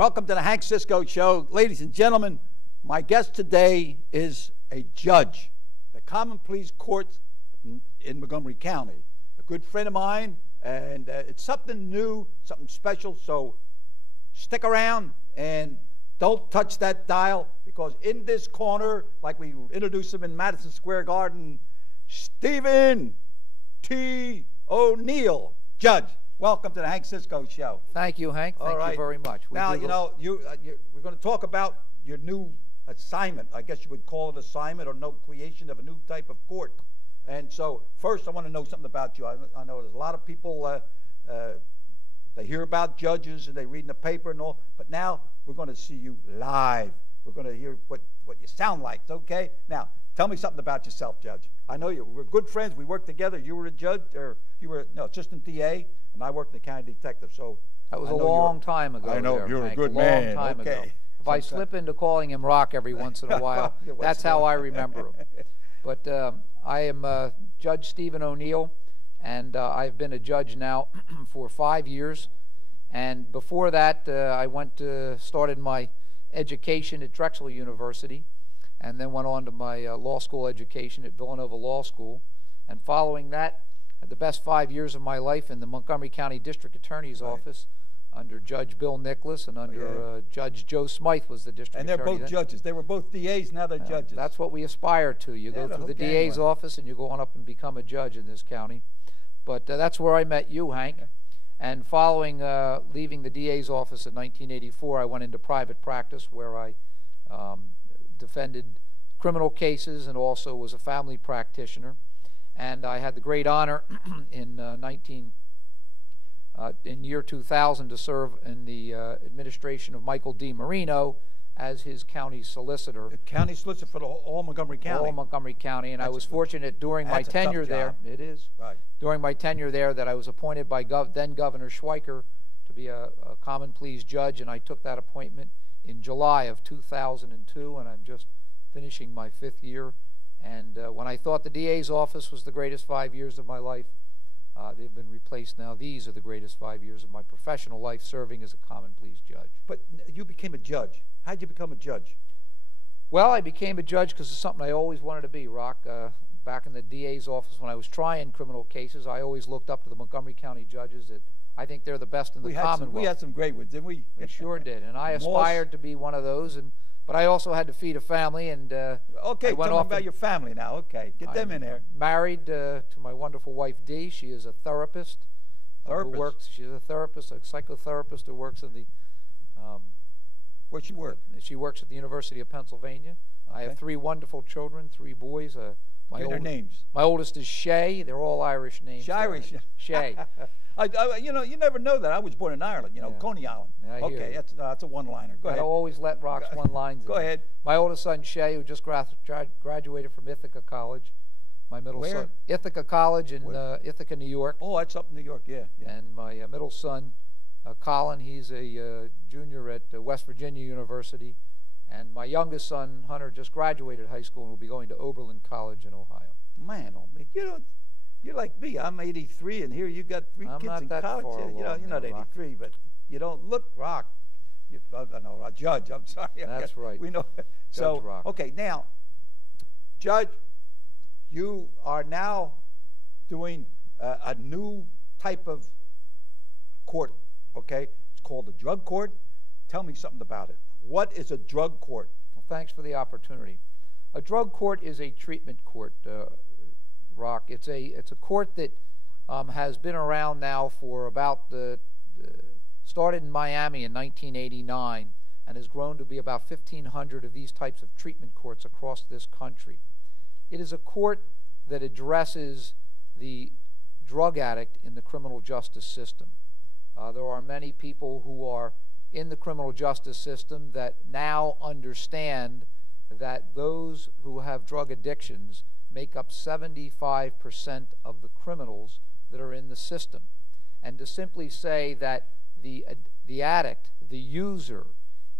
Welcome to the Hank Cisco Show. Ladies and gentlemen, my guest today is a judge, the Common Pleas Court in Montgomery County. A good friend of mine, and it's something new, something special, so stick around and don't touch that dial, because in this corner, like we introduced him in Madison Square Garden, Stephen T. O'Neill, Judge. Welcome to the Hank Cisco Show. Thank you, Hank. Thank you very much. Now, you know, we're going to talk about your new assignment. I guess you would call it assignment, or no, creation of a new type of court. And so, first, I want to know something about you. I know there's a lot of people, they hear about judges and they read in the paper and all, but now we're going to see you live. We're going to hear what you sound like, okay? Now, tell me something about yourself, Judge. I know we're good friends. We worked together. You were a judge, or you were assistant DA, and I worked in the county detective. So that was a long time ago. I know there, you're Hank, a good man. Long time okay. ago. If I slip into calling him Rock every once in a while, that's how I remember him. But I am Judge Stephen O'Neill, and I've been a judge now for 5 years. And before that, I started my education at Drexel University, and then went on to my law school education at Villanova Law School. And following that, had the best 5 years of my life in the Montgomery County District Attorney's Office under Judge Bill Nicholas, and under Judge Joe Smythe was the district attorney. And they're both judges. They were both DAs, now they're judges. That's what we aspire to. You go through the DA's office and you go on up and become a judge in this county. But that's where I met you, Hank. And following leaving the DA's office in 1984, I went into private practice, where I defended criminal cases and also was a family practitioner. And I had the great honor in year 2000 to serve in the administration of Michael D. Marino as his county solicitor. The county solicitor for all Montgomery County. All Montgomery County, and I was fortunate during my tenure there. It is. Right. During my tenure there, that I was appointed by then Governor Schweiker to be a common pleas judge, and I took that appointment in July of 2002, and I'm just finishing my 5th year. And when I thought the DA's office was the greatest 5 years of my life, they've been replaced now. These are the greatest 5 years of my professional life, serving as a common pleas judge. But you became a judge. How did you become a judge? Well, I became a judge because it's something I always wanted to be, Rock. Back in the DA's office, when I was trying criminal cases, I always looked up to the Montgomery County judges. That I think they're the best in the Commonwealth. We had some great ones, didn't we? We sure did, and I aspired to be one of those. But I also had to feed a family, and okay, tell me about your family now. Okay, get them in there. Married to my wonderful wife Dee. She is a therapist. She's a therapist, a psychotherapist who works in the. Where she work? She works at the University of Pennsylvania. Okay. I have 3 wonderful children, 3 boys. Their names. My oldest is Shay. They're all Irish names. Irish. Shay. You know, you never know that. I was born in Ireland, you know, Coney Island. Okay, that's a one-liner. Go ahead. I always let Rock's one-lines Go ahead. My oldest son, Shay, who just graduated from Ithaca College. My middle son, Ithaca College in Ithaca, New York. Oh, that's up in New York, yeah. And my middle son, Colin, he's a junior at West Virginia University. And my youngest son, Hunter, just graduated high school and will be going to Oberlin College in Ohio. Man, oh man, you're like me. I'm 83, and here you got 3 kids in college. You're not 83, but you don't look Rock. No, a judge. I'm sorry. That's right. We know. So, Rock. Okay, now, Judge, you are now doing a new type of court. Okay, it's called a drug court. Tell me something about it. What is a drug court? Well, thanks for the opportunity. A drug court is a treatment court, Rock. It's a court that has been around now for about started in Miami in 1989 and has grown to be about 1,500 of these types of treatment courts across this country. It is a court that addresses the drug addict in the criminal justice system. There are many people who are in the criminal justice system that now understand that those who have drug addictions make up 75% of the criminals that are in the system. And to simply say that the addict, the user,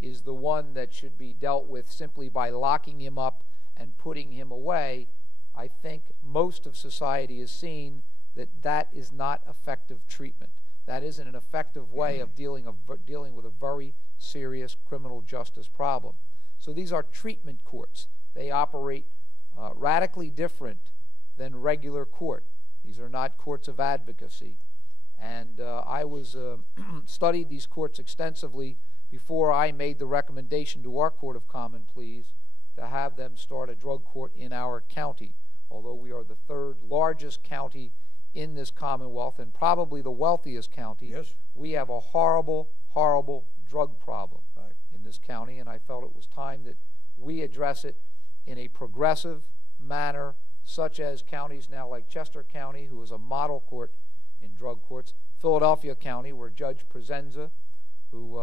is the one that should be dealt with simply by locking him up and putting him away, I think most of society has seen that that is not effective treatment. That isn't an effective way of dealing with a very serious criminal justice problem. So these are treatment courts. They operate radically different than regular court. These are not courts of advocacy. And I studied these courts extensively before I made the recommendation to our Court of Common Pleas to have them start a drug court in our county. Although we are the third largest county in this Commonwealth and probably the wealthiest county, yes, we have a horrible, horrible drug problem in this county, and I felt it was time that we address it in a progressive manner, such as counties now like Chester County, who is a model court in drug courts, Philadelphia County, where Judge Presenza, who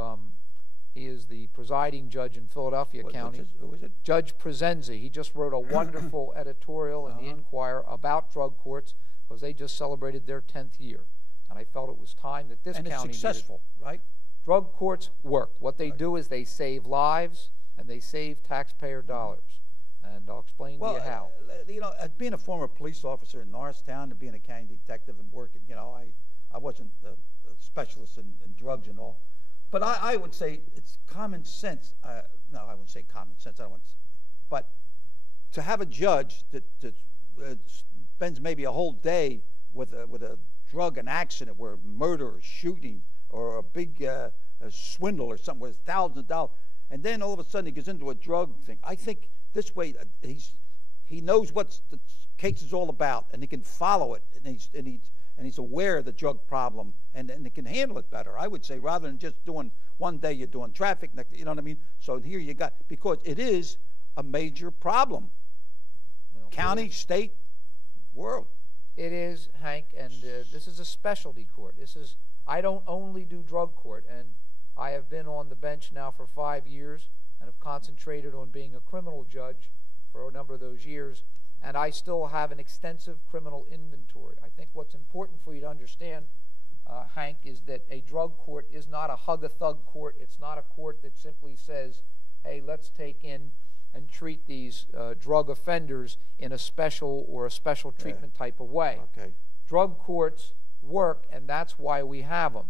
he is the presiding judge in Philadelphia County. Who is it? Judge Presenza. He just wrote a wonderful editorial in the Inquirer about drug courts because they just celebrated their 10th year. And I felt it was time that this county it's successful, right? Drug courts work. What they do is they save lives and they save taxpayer dollars. And I'll explain to you how. You know, being a former police officer in Norristown and being a county detective and working, you know, I wasn't a specialist in drugs and all. But I would say it's common sense. No, I wouldn't say common sense. I don't want to, but to have a judge that spends maybe a whole day with a drug and accident, where murder or shooting or a big a swindle or something with thousands of dollars, and then all of a sudden he gets into a drug thing. I think this way he knows what the case is all about, and he can follow it, and he's aware of the drug problem, and he can handle it better, I would say, rather than just doing one day you're doing traffic, you know what I mean? So here you got, because it is a major problem. Well, county, state, world. It is, Hank, and this is a specialty court. I don't only do drug court, and I have been on the bench now for 5 years and have concentrated on being a criminal judge for a number of those years, and I still have an extensive criminal inventory. I think what's important for you to understand, Hank, is that a drug court is not a hug-a-thug court. It's not a court that simply says, hey, let's take in and treat these drug offenders in a special treatment type of way. Okay. Drug courts work, and that's why we have them.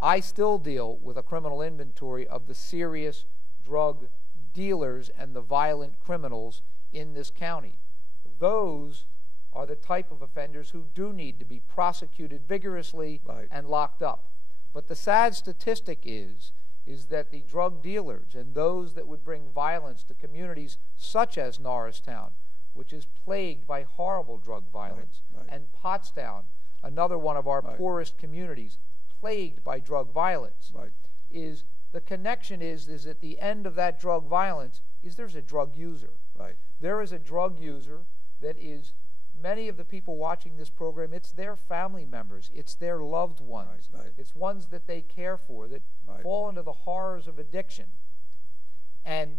I still deal with a criminal inventory of the serious drug dealers and the violent criminals in this county. Those are the type of offenders who do need to be prosecuted vigorously and locked up. But the sad statistic is that the drug dealers and those that would bring violence to communities such as Norristown, which is plagued by horrible drug violence, and Pottstown, another one of our poorest communities, plagued by drug violence, is the connection is at the end of that drug violence there's a drug user. There is a drug user that is, many of the people watching this program, it's their family members, it's their loved ones, it's ones that they care for that fall into the horrors of addiction. And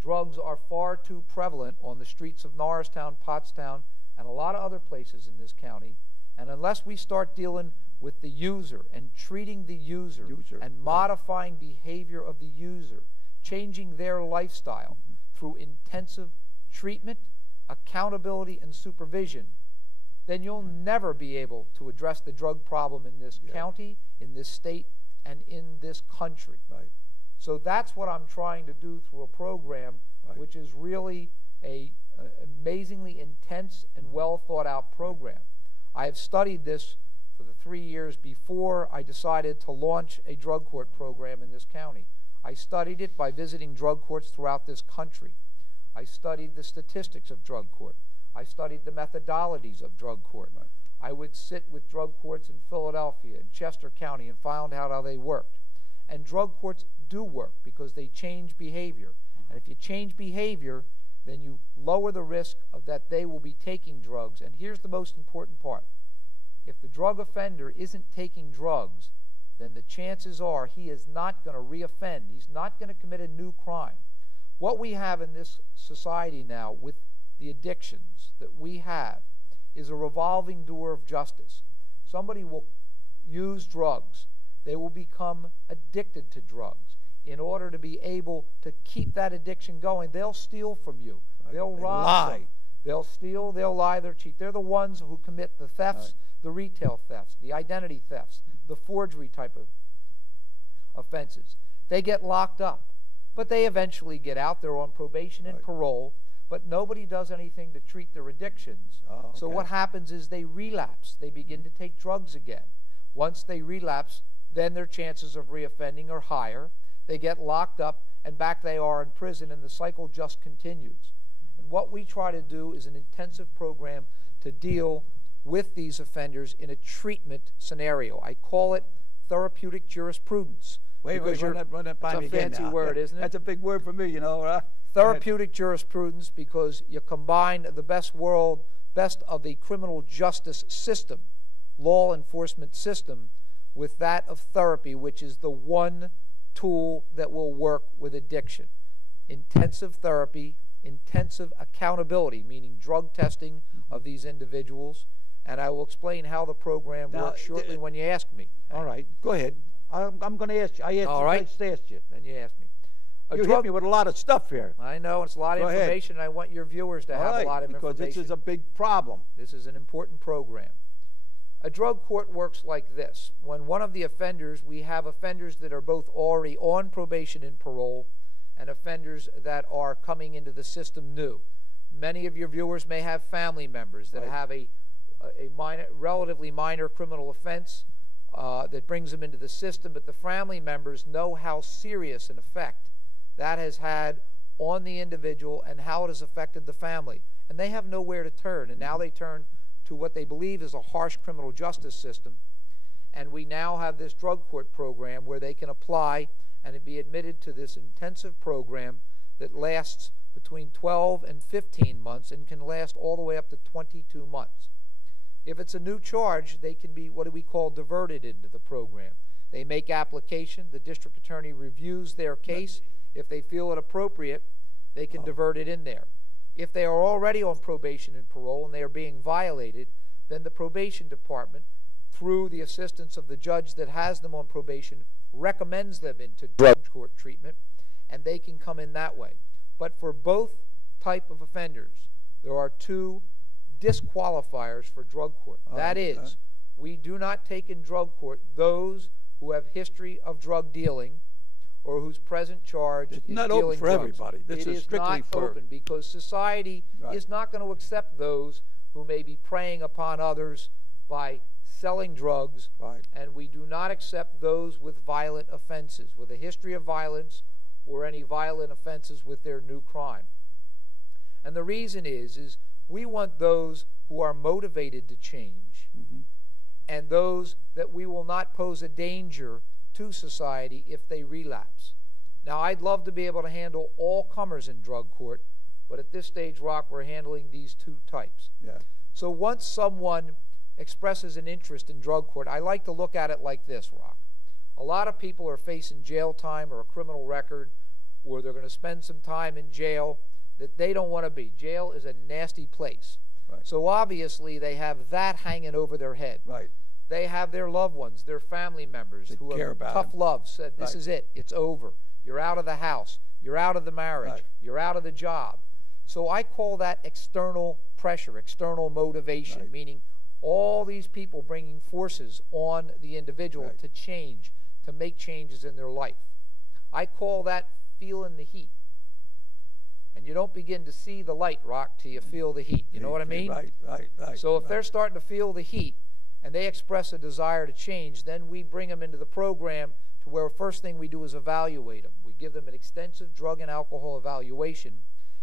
drugs are far too prevalent on the streets of Norristown, Pottstown, and a lot of other places in this county. And unless we start dealing with the user and treating the user and modifying behavior of the user, changing their lifestyle through intensive treatment, accountability, and supervision, then you'll never be able to address the drug problem in this county, in this state, and in this country. So that's what I'm trying to do through a program which is really an amazingly intense and well thought out program. I have studied this for the 3 years before I decided to launch a drug court program in this county. I studied it by visiting drug courts throughout this country. I studied the statistics of drug court. I studied the methodologies of drug court. I would sit with drug courts in Philadelphia and Chester County and found out how they worked. And drug courts do work because they change behavior. And if you change behavior, then you lower the risk of that they will be taking drugs. And here's the most important part. If the drug offender isn't taking drugs, then the chances are he is not going to reoffend. He's not going to commit a new crime. What we have in this society now with the addictions that we have is a revolving door of justice. Somebody will use drugs. They will become addicted to drugs. In order to be able to keep that addiction going, they'll steal from you. They'll rob you. They'll steal, they'll lie, they'll cheat. They're the ones who commit the thefts, the retail thefts, the identity thefts, the forgery type of offenses. They get locked up, but they eventually get out. They're on probation and parole, but nobody does anything to treat their addictions. Oh, okay. So what happens is they relapse. They begin to take drugs again. Once they relapse, then their chances of reoffending are higher. They get locked up, and back they are in prison, and the cycle just continues. And what we try to do is an intensive program to deal with these offenders in a treatment scenario. I call it therapeutic jurisprudence. Wait, run that by me again. That's a fancy word, isn't it? That's a big word for me, you know. Therapeutic jurisprudence, because you combine the best of the criminal justice system, law enforcement system, with that of therapy, which is the one tool that will work with addiction. Intensive therapy, intensive accountability, meaning drug testing of these individuals, and I will explain how the program works shortly when you ask me. All right, go ahead. I'm going to ask you. I just asked you. Then you ask me. You hit me with a lot of stuff here. I know, it's a lot of information. I want your viewers to have a lot of information. Because this is a big problem. This is an important program. A drug court works like this. When one of the offenders, we have offenders that are both already on probation and parole, and offenders that are coming into the system new. Many of your viewers may have family members that have a relatively minor criminal offense that brings them into the system, but the family members know how serious an effect that has had on the individual and how it has affected the family. And they have nowhere to turn, and now they turn to what they believe is a harsh criminal justice system. And we now have this drug court program where they can apply and be admitted to this intensive program that lasts between 12 and 15 months and can last all the way up to 22 months. If it's a new charge, they can be what we call diverted into the program. They make application, the district attorney reviews their case. If they feel it appropriate, they can divert it in there. If they are already on probation and parole and they are being violated, then the probation department, through the assistance of the judge that has them on probation, recommends them into drug court treatment, and they can come in that way. But for both type of offenders, there are two disqualifiers for drug court. That is, we do not take in drug court those who have history of drug dealing or whose present charge is dealing drugs. It's not open for everybody. This is strictly for... It is not open because society is not going to accept those who may be preying upon others by selling drugs, and we do not accept those with violent offenses, with a history of violence or any violent offenses with their new crime. And the reason is we want those who are motivated to change and those that we will not pose a danger to society if they relapse. Now, I'd love to be able to handle all comers in drug court, but at this stage, Rock, we're handling these two types. So once someone expresses an interest in drug court, I like to look at it like this, Rock. A lot of people are facing jail time or a criminal record, or they're going to spend some time in jail that they don't want to be. Jail is a nasty place. So obviously they have that hanging over their head. They have their loved ones, their family members who have tough love said, this is it, it's over. You're out of the house, you're out of the marriage, you're out of the job. So I call that external pressure, external motivation, meaning all these people bringing forces on the individual to change, to make changes in their life. I call that feeling the heat. And you don't begin to see the light, Rock, till you feel the heat. You know what I mean? So if they're starting to feel the heat and they express a desire to change, then we bring them into the program to where first thing we do is evaluate them. We give them an extensive drug and alcohol evaluation.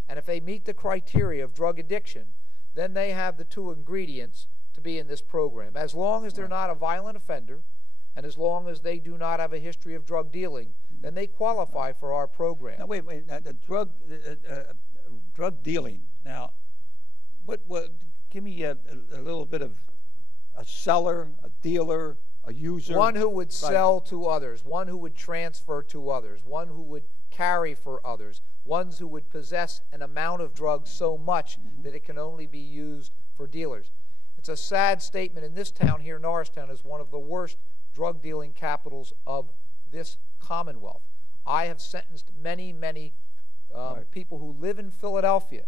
And if they meet the criteria of drug addiction, then they have the two ingredients to be in this program. As long as they're not a violent offender and as long as they do not have a history of drug dealing, then they qualify for our program. Now, wait. Now, the drug dealing. Now, give me a little bit of a seller, a dealer, a user. One who would sell to others, one who would transfer to others, one who would carry for others, ones who would possess an amount of drugs so much that it can only be used for dealers. It's a sad statement. In this town here, Norristown is one of the worst drug dealing capitals of this Commonwealth. I have sentenced many people who live in Philadelphia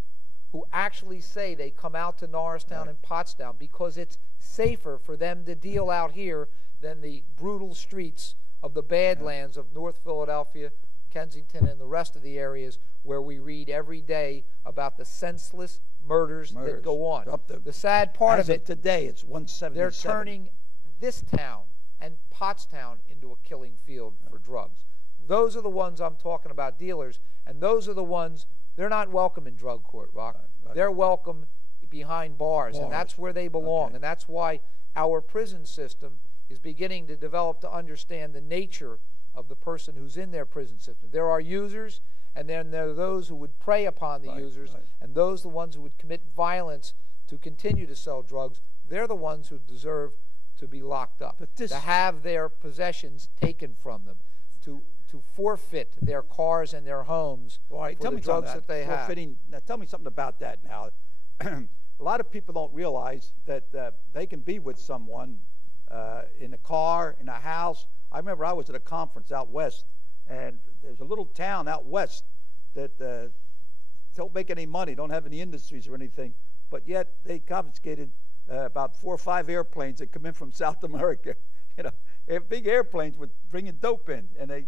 who actually say they come out to Norristown and Pottstown because it's safer for them to deal out here than the brutal streets of the Badlands of North Philadelphia, Kensington, and the rest of the areas where we read every day about the senseless murders that go on. The sad part of it, today, it's 177. they're turning this town and Pottstown into a killing field for drugs. Those are the ones I'm talking about, dealers, and those are the ones, they're not welcome in drug court, Rock. Right. They're welcome behind bars, and that's where they belong, and that's why our prison system is beginning to develop to understand the nature of the person who's in their prison system. There are users, and then there are those who would prey upon the users, and those the ones who would commit violence to continue to sell drugs. They're the ones who deserve to be locked up, to have their possessions taken from them, to forfeit their cars and their homes for the drugs that they have. Now, tell me something about that now. A lot of people don't realize that they can be with someone in a car, in a house. I remember I was at a conference out west, and there's a little town out west that don't make any money, don't have any industries or anything, but yet they confiscated about 4 or 5 airplanes that come in from South America. You know, they have big airplanes with bringing dope in, and they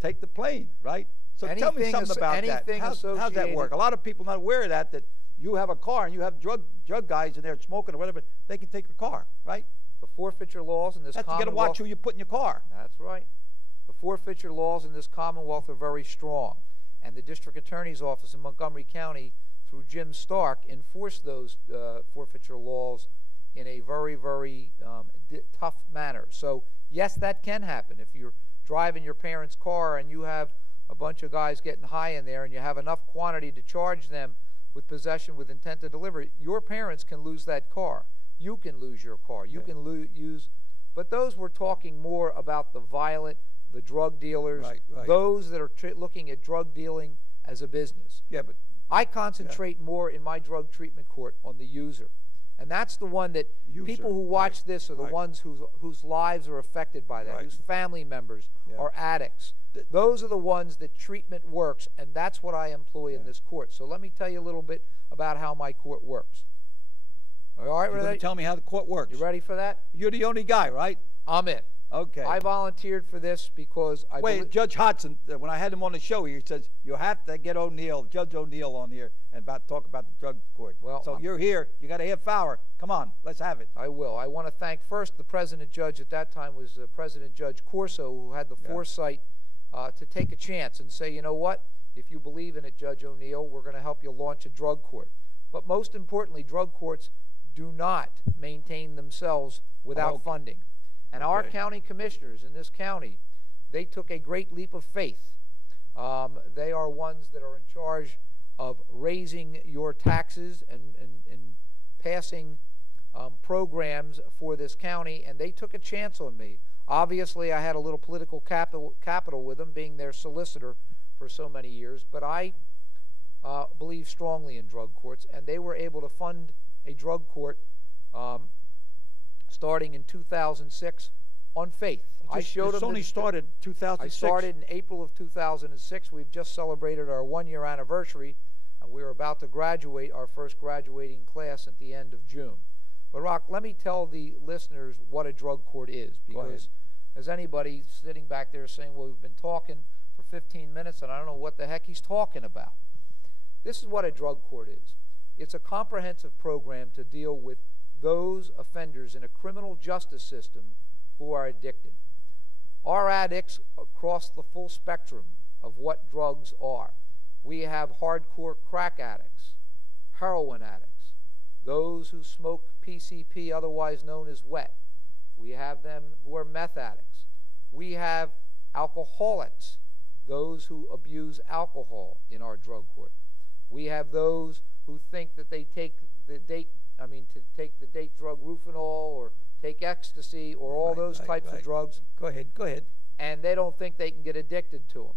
take the plane, right? So tell me something about that. How's that work? A lot of people are not aware of that you have a car and you have drug guys in there smoking or whatever, they can take your car, right? The forfeiture laws in this Commonwealth... You got to watch who you put in your car. That's right. The forfeiture laws in this Commonwealth are very strong, and the District Attorney's Office in Montgomery County, through Jim Stark, enforced those forfeiture laws in a very, very tough manner. So, yes, that can happen. If you're driving your parents' car and you have a bunch of guys getting high in there and you have enough quantity to charge them with possession with intent to deliver, your parents can lose that car. You can lose your car. You can use, but those we're talking more about the violent, the drug dealers, those that are looking at drug dealing as a business. Yeah, but I concentrate more in my drug treatment court on the user. And that's the one that people who watch this are the ones whose lives are affected by that, whose family members are addicts. Those are the ones that treatment works, and that's what I employ in this court. So let me tell you a little bit about how my court works. All right, you're going to tell me how the court works. You ready for that? You're the only guy, right? I'm it. Okay. I volunteered for this because I... Wait, Judge Hodson, when I had him on the show, he says, you have to get Judge O'Neill on here and talk about the drug court. Well, so you're here. You got a half hour. Come on, let's have it. I will. I want to thank first the president judge at that time was President Judge Corso, who had the foresight to take a chance and say, you know what, if you believe in it, Judge O'Neill, we're going to help you launch a drug court. But most importantly, drug courts do not maintain themselves without funding. And our county commissioners in this county, they took a great leap of faith. They are ones that are in charge of raising your taxes and passing programs for this county, and they took a chance on me. Obviously, I had a little political capital with them, being their solicitor for so many years, but I believe strongly in drug courts, and they were able to fund a drug court starting in 2006 on faith. I showed them. Only started 2006. I started in April of 2006. We've just celebrated our 1-year anniversary, and we're about to graduate our first graduating class at the end of June. But Rock, let me tell the listeners what a drug court is, because as anybody sitting back there saying, well, we've been talking for 15 minutes and I don't know what the heck he's talking about. This is what a drug court is. It's a comprehensive program to deal with those offenders in a criminal justice system who are addicted. Our addicts across the full spectrum of what drugs are. We have hardcore crack addicts, heroin addicts, those who smoke PCP, otherwise known as wet. We have them who are meth addicts. We have alcoholics, those who abuse alcohol in our drug court. We have those who think that they take the date drug Rufinol or take ecstasy or all those types of drugs. Go ahead. And they don't think they can get addicted to them.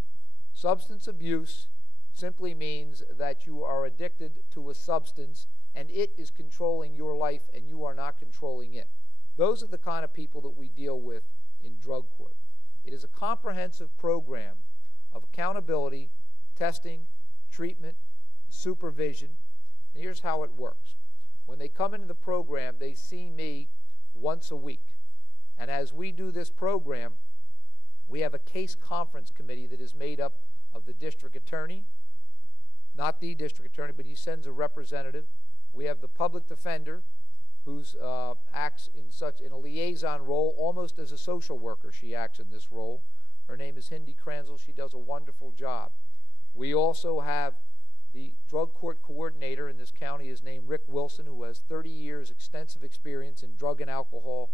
Substance abuse simply means that you are addicted to a substance and it is controlling your life and you are not controlling it. Those are the kind of people that we deal with in drug court. It is a comprehensive program of accountability, testing, treatment, supervision. And here's how it works. When they come into the program, they see me once a week. And as we do this program, We have a case conference committee that is made up of the district attorney, not the district attorney, but he sends a representative. We have the public defender, who acts in a liaison role, almost as a social worker. She acts in this role. Her name is Hindi Kranzel. She does a wonderful job. We also have the drug court coordinator in this county is named Rick Wilson, who has 30 years extensive experience in drug and alcohol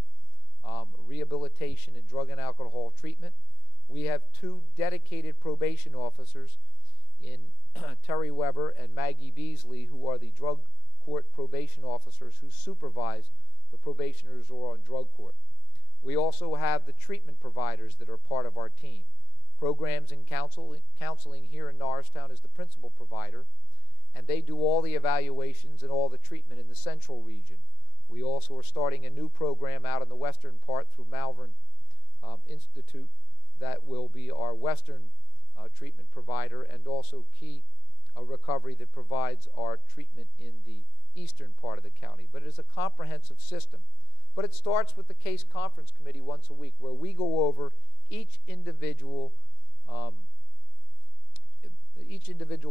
rehabilitation and drug and alcohol treatment. We have 2 dedicated probation officers in Terry Weber and Maggie Beasley, who are the drug court probation officers who supervise the probationers who are on drug court. We also have the treatment providers that are part of our team. Programs and counseling here in Norristown is the principal provider, and they do all the evaluations and all the treatment in the central region. We also are starting a new program out in the western part through Malvern Institute that will be our western treatment provider, and also Key Recovery that provides our treatment in the eastern part of the county. But it is a comprehensive system. But it starts with the case conference committee once a week, where we go over each individual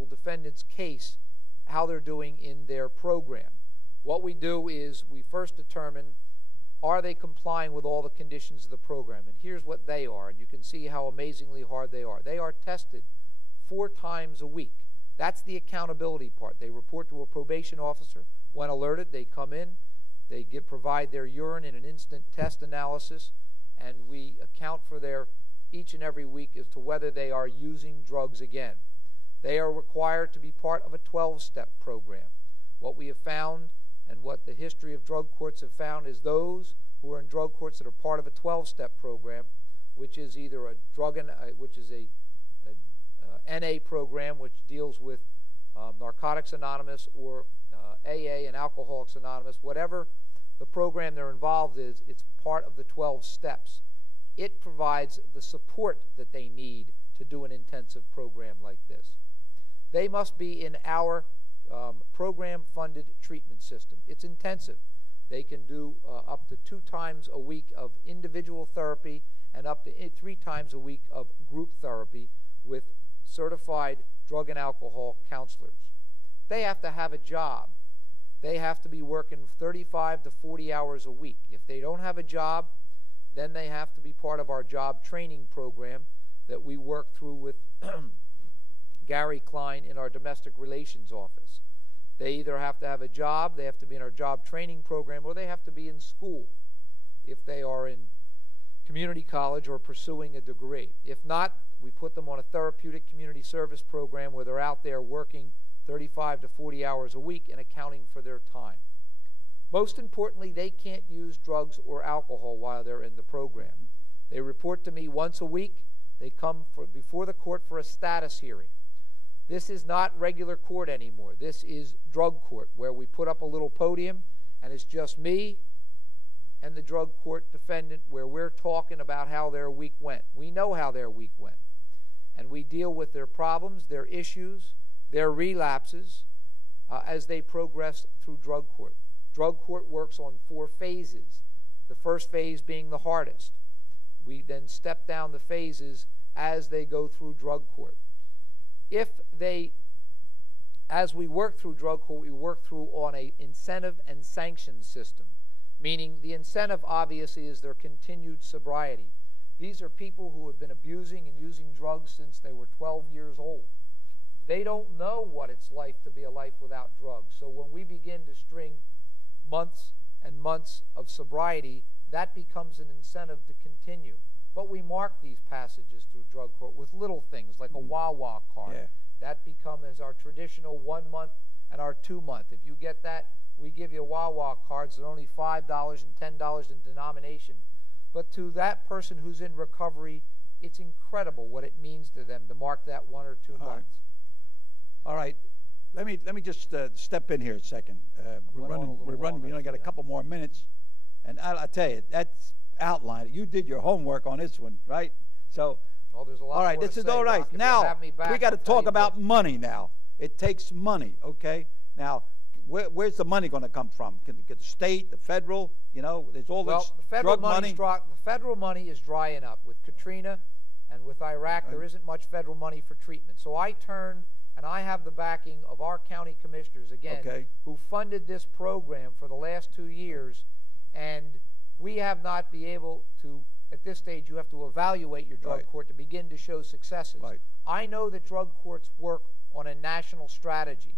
defendant's case, how they're doing in their program. What we do is we first determine, are they complying with all the conditions of the program? And here's what they are, and you can see how amazingly hard they are. They are tested 4 times a week. That's the accountability part. They report to a probation officer. When alerted, they come in, they provide their urine in an instant test analysis, and we account for their each and every week as to whether they are using drugs again. They are required to be part of a 12-step program. What we have found and what the history of drug courts have found is those who are in drug courts that are part of a 12-step program, which is either a NA program, which deals with Narcotics Anonymous, or AA and Alcoholics Anonymous, whatever the program they're involved is, it's part of the 12 steps. It provides the support that they need to do an intensive program like this. They must be in our program-funded treatment system. It's intensive. They can do up to 2 times a week of individual therapy and up to 3 times a week of group therapy with certified drug and alcohol counselors. They have to have a job. They have to be working 35 to 40 hours a week. If they don't have a job, then they have to be part of our job training program that we work through with Gary Klein in our domestic relations office. They either have to have a job, they have to be in our job training program, or they have to be in school if they are in community college or pursuing a degree. If not, we put them on a therapeutic community service program where they're out there working 35 to 40 hours a week and accounting for their time. Most importantly, they can't use drugs or alcohol while they're in the program. They report to me once a week. They come before the court for a status hearing. This is not regular court anymore. This is drug court, where we put up a little podium and it's just me and the drug court defendant, where we're talking about how their week went. We know how their week went. And we deal with their problems, their issues, their relapses as they progress through drug court. Drug court works on 4 phases, the first phase being the hardest. We then step down the phases as they go through drug court. As we work through drug court, we work through on an incentive and sanction system, meaning the incentive obviously is their continued sobriety. These are people who have been abusing and using drugs since they were 12 years old. They don't know what it's like to be a life without drugs. So when we begin to string months and months of sobriety, that becomes an incentive to continue. But we mark these passages through drug court with little things like a Wawa card. Yeah. That becomes our traditional 1 month and our 2 month. If you get that, we give you Wawa cards that are only $5 and $10 in denomination. But to that person who's in recovery, it's incredible what it means to them to mark that 1 or 2 months. All right. Let me just step in here a second. We're running. We only got a couple more minutes, and I tell you, that's outlined. You did your homework on this one, right? So, there's a lot. All right, this is all right. Now we got to talk about money. Now it takes money. Okay. Now, where's the money going to come from? Can the state, the federal? You know, there's all this drug money. The federal money is drying up with Katrina And with Iraq, there isn't much federal money for treatment. So I turned, and I have the backing of our county commissioners, again, who funded this program for the last 2 years. And we have not been able to, at this stage, you have to evaluate your drug court to begin to show successes. I know that drug courts work on a national strategy.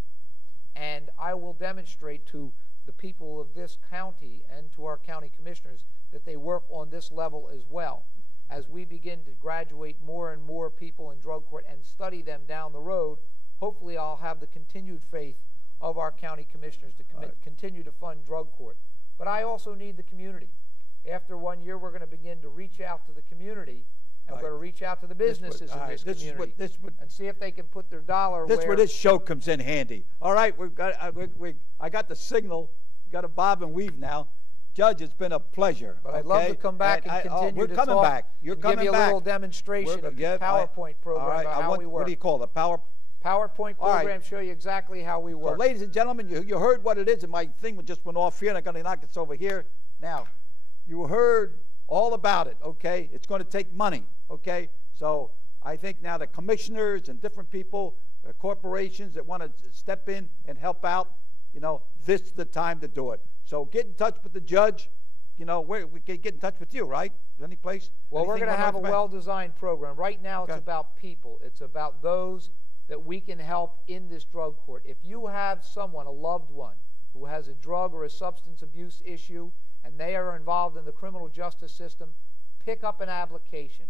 And I will demonstrate to the people of this county and to our county commissioners that they work on this level as well. As we begin to graduate more and more people in drug court and study them down the road, hopefully I'll have the continued faith of our county commissioners to continue to fund drug court. But I also need the community. After 1 year, we're going to begin to reach out to the community, and we're going to reach out to the businesses in this community and see if they can put their dollar where... This is where this show comes in handy. All right, I got the signal. We've got a bob and weave now. Judge, it's been a pleasure. But I'd love to come back and continue to coming talk back. You're coming give you a back. little demonstration of the PowerPoint program about how we work. What do you call it? PowerPoint program, show you exactly how we work. So, ladies and gentlemen, you heard what it is, and my thing just went off here, and I'm going to knock this over here. Now, you heard all about it, okay? It's going to take money, okay? So I think now the commissioners and different people, corporations that want to step in and help out, you know, this is the time to do it. So get in touch with the judge. You know, we can get in touch with you, right? Any place? Well, we're going to have a well-designed program. Right now, it's about people. It's about those that we can help in this drug court. If you have someone, a loved one, who has a drug or a substance abuse issue, and they are involved in the criminal justice system, pick up an application.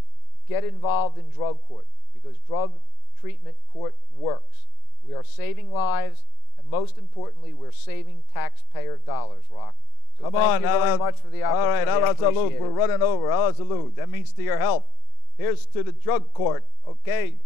Get involved in drug court, because drug treatment court works. We are saving lives, and most importantly, we're saving taxpayer dollars, Rock. So thank you very much for the opportunity. All right, Allah salud. We're running over. Allah salud. That means to your health. Here's to the drug court, okay?